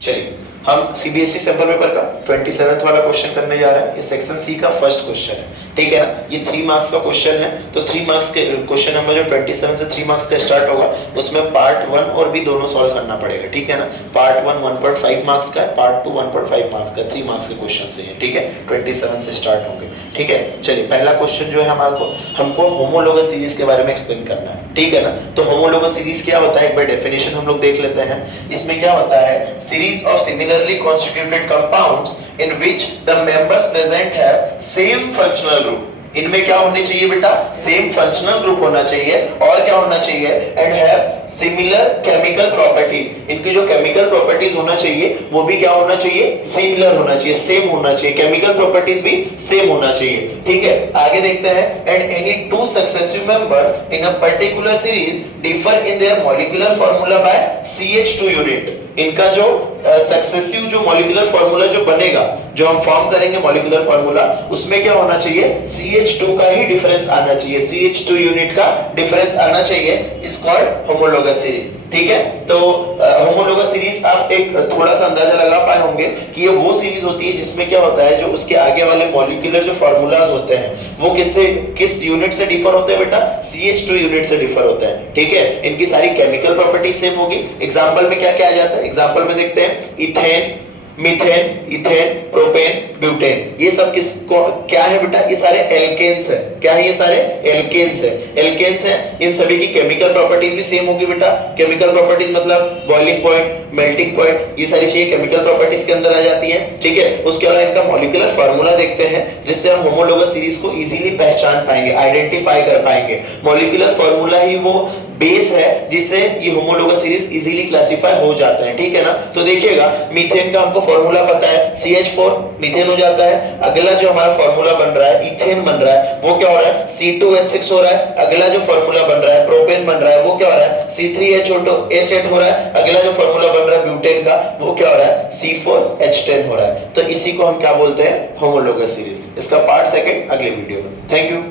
चलिए हम CBSE sample paper का 27th वाला क्वेश्चन करने जा रहे हैं। ये सेक्शन सी का फर्स्ट क्वेश्चन है, ठीक है ना। ये 3 मार्क्स का क्वेश्चन है, तो 3 मार्क्स के क्वेश्चन नंबर जो 27 से 3 मार्क्स का स्टार्ट होगा उसमें पार्ट 1 और भी दोनों सॉल्व करना पड़ेगा, ठीक है ना। पार्ट 1 1.5 मार्क्स का है, पार्ट 2 1.5 मार्क्स का, 3 मार्क्स के क्वेश्चन है, ठीक है। 27 से स्टार्ट होंगे, ठीक है। चलिए पहला क्वेश्चन जो है हमको होमोलोगस सीरीज के बारे में एक्सप्लेन करना है, ठीक है ना। तो होमोलोगस सीरीज क्या होता है एक बार डेफिनेशन हम लोग देख लेते हैं। इसमें क्या होता है, series of similarly constituted compounds in which the members present have same functional group. इनमें क्या होनी चाहिए बेटा, सेम फंक्शनल ग्रुप होना चाहिए, और क्या होना चाहिए, and have similar chemical properties. इनकी जो केमिकल प्रॉपर्टीज होना चाहिए वो भी क्या होना चाहिए, सिमिलर होना चाहिए, सेम होना चाहिए, केमिकल प्रॉपर्टीज भी सेम होना चाहिए, ठीक है। आगे देखते हैं, and any two successive members in a particular series differ in their molecular formula by CH2 unit. इनका जो सक्सेसिव जो मॉलिक्यूलर फार्मूला जो बनेगा, जो हम फॉर्म करेंगे मॉलिक्यूलर फार्मूला, उसमें क्या होना चाहिए, CH2 का ही डिफरेंस आना चाहिए, CH2 यूनिट का डिफरेंस आना चाहिए। इज कॉल्ड होमोलोगस सीरीज, ठीक है। तो होमोलोगस सीरीज आप एक थोड़ा सा अंदाजा लगा पाए होंगे कि ये वो सीरीज होती है जिसमें क्या होता है, जो उसके आगे वाले मॉलिक्यूलर जो फार्मूलाज होते हैं वो किस यूनिट से डिफर होते हैं बेटा, CH2 यूनिट से डिफर होते हैं, ठीक है। इनकी सारी केमिकल प्रॉपर्टी सेम होगी। एग्जांपल में क्या क्या आ जाता है, एग्जांपल में देखते हैं ethane, methane, ethane, propane, butane. ये सब क्या है बेटा, ये सारे एल्केन्स है। क्या है, ये सारे एल्केन्स है, एल्केन्स है। इन सभी की केमिकल प्रॉपर्टीज भी सेम होगी बेटा। केमिकल प्रॉपर्टीज मतलब बॉइलिंग पॉइंट, मेल्टिंग पॉइंट, ये सारी चीजें केमिकल प्रॉपर्टीज के अंदर आ जाती हैं, ठीक है। उसके अलावा इनका मॉलिक्यूलर फार्मूला देखते हैं जिससे हम होमोलोगस सीरीज को इजीली पहचान पाएंगे, आइडेंटिफाई कर पाएंगे। मॉलिक्यूलर फार्मूला ही वो बेस है जिससे ये होमोलोगस सीरीज इजीली क्लासिफाई हो जाते हैं, ठीक है ना। तो देखिएगा मीथेन का हमको फार्मूला पता है, CH4 मीथेन हो जाता है। अगला जो हमारा फार्मूला बन रहा है, इथेन बन रहा है, वो क्या हो रहा है, C2H6 हो रहा है। अगला जो फार्मूला बन रहा है, प्रोपेन बन रहा है, वो क्या हो रहा है, C3H8 हो रहा है। अगला जो फार्मूला बन रहा है ब्यूटेन का, वो क्या हो रहा है, C4H10 हो रहा है। तो इसी को हम क्या बोलते हैं, होमोलोगस सीरीज। इसका पार्ट सेकंड अगले वीडियो में। Thank you.